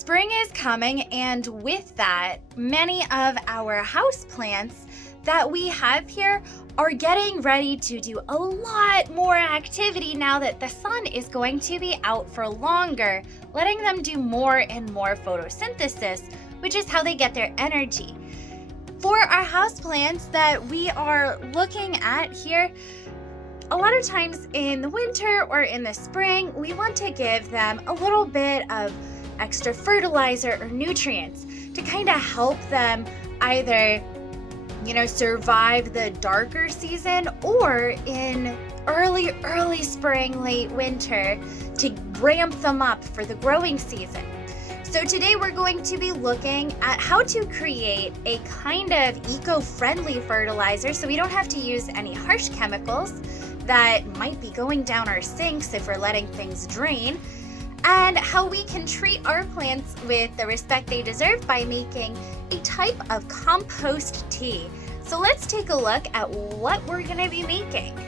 Spring is coming, and with that, many of our houseplants that we have here are getting ready to do a lot more activity now that the sun is going to be out for longer, letting them do more and more photosynthesis, which is how they get their energy. For our houseplants that we are looking at here, a lot of times in the winter or in the spring, we want to give them a little bit of extra fertilizer or nutrients to kind of help them either, survive the darker season, or in early spring, late winter, to ramp them up for the growing season. So today we're going to be looking at how to create a kind of eco-friendly fertilizer so we don't have to use any harsh chemicals that might be going down our sinks if we're letting things drain, and how we can treat our plants with the respect they deserve by making a type of compost tea. So let's take a look at what we're going to be making.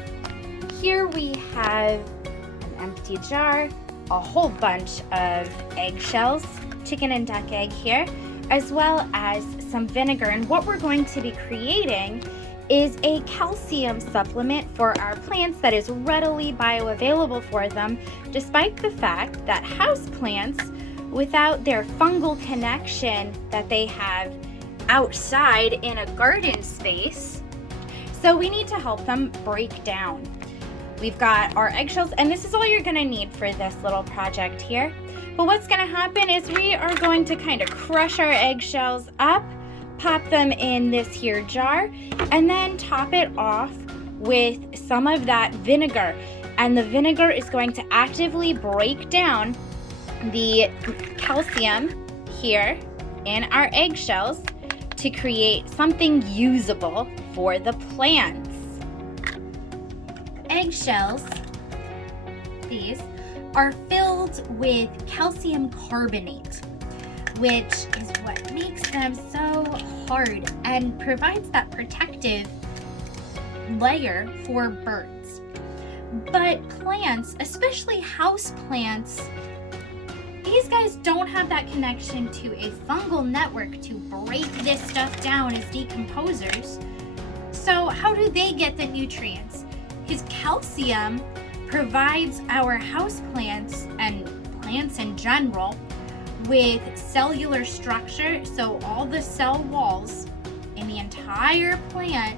Here we have an empty jar, a whole bunch of eggshells, chicken and duck egg here, as well as some vinegar. And what we're going to be creating is a calcium supplement for our plants that is readily bioavailable for them, despite the fact that houseplants, without their fungal connection that they have outside in a garden space, so we need to help them break down. We've got our eggshells, and this is all you're going to need for this little project here. But what's going to happen is we are going to kind of crush our eggshells up, pop them in this here jar, and then top it off with some of that vinegar. And the vinegar is going to actively break down the calcium here in our eggshells to create something usable for the plants. Eggshells, these, are filled with calcium carbonate, which is what makes them so hard and provides that protective layer for birds. But plants, especially house plants, these guys don't have that connection to a fungal network to break this stuff down as decomposers. So how do they get the nutrients? His calcium provides our houseplants and plants in general with cellular structure, so all the cell walls in the entire plant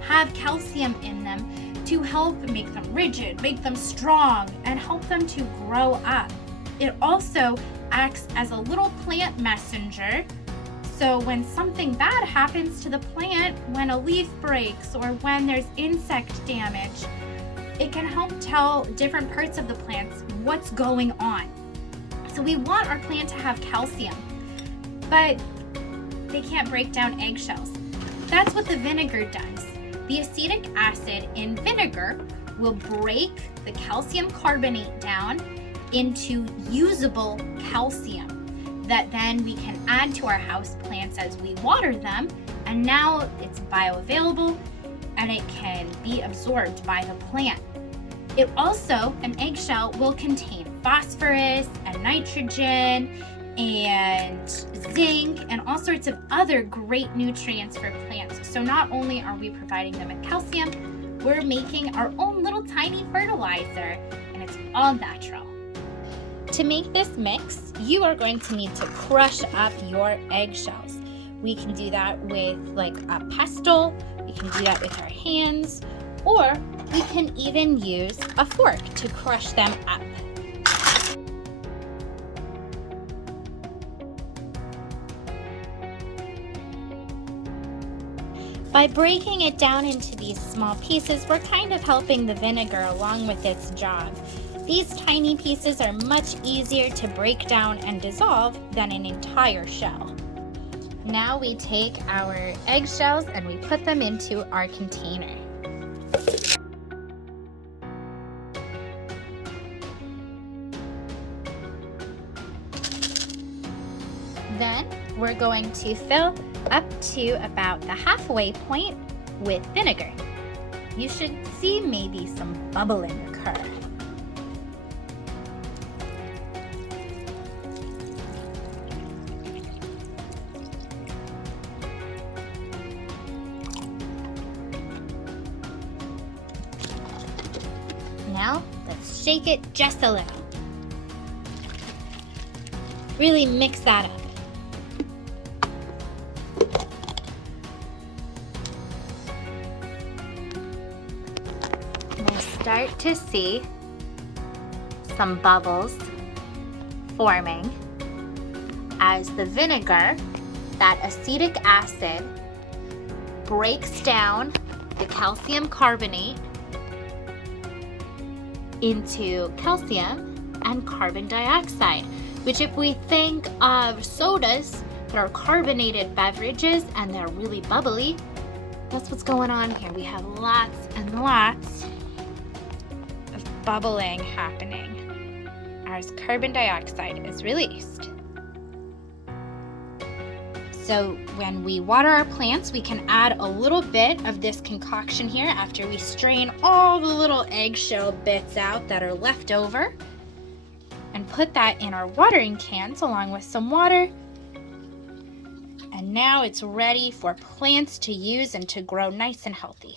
have calcium in them to help make them rigid, make them strong, and help them to grow up. It also acts as a little plant messenger, so when something bad happens to the plant, when a leaf breaks or when there's insect damage, it can help tell different parts of the plants what's going on. So we want our plant to have calcium, but they can't break down eggshells. That's what the vinegar does. The acetic acid in vinegar will break the calcium carbonate down into usable calcium that then we can add to our house plants as we water them, and now it's bioavailable and it can be absorbed by the plant. It also, an eggshell will contain phosphorus and nitrogen and zinc and all sorts of other great nutrients for plants. So not only are we providing them with calcium, we're making our own little tiny fertilizer, and it's all natural. To make this mix, you are going to need to crush up your eggshells. We can do that with like a pestle, we can do that with our hands, or we can even use a fork to crush them up. By breaking it down into these small pieces, we're kind of helping the vinegar along with its job. These tiny pieces are much easier to break down and dissolve than an entire shell. Now we take our eggshells and we put them into our container. Then we're going to fill up to about the halfway point with vinegar. You should see maybe some bubbling occur. now let's shake it just a little. Really mix that up. We'll start to see some bubbles forming as the vinegar, that acetic acid, breaks down the calcium carbonate into calcium and carbon dioxide, which if we think of sodas that are carbonated beverages and they're really bubbly, that's what's going on here. We have lots and lots of bubbling happening as carbon dioxide is released. So when we water our plants, we can add a little bit of this concoction here after we strain all the little eggshell bits out that are left over, and put that in our watering cans along with some water. And now it's ready for plants to use and to grow nice and healthy.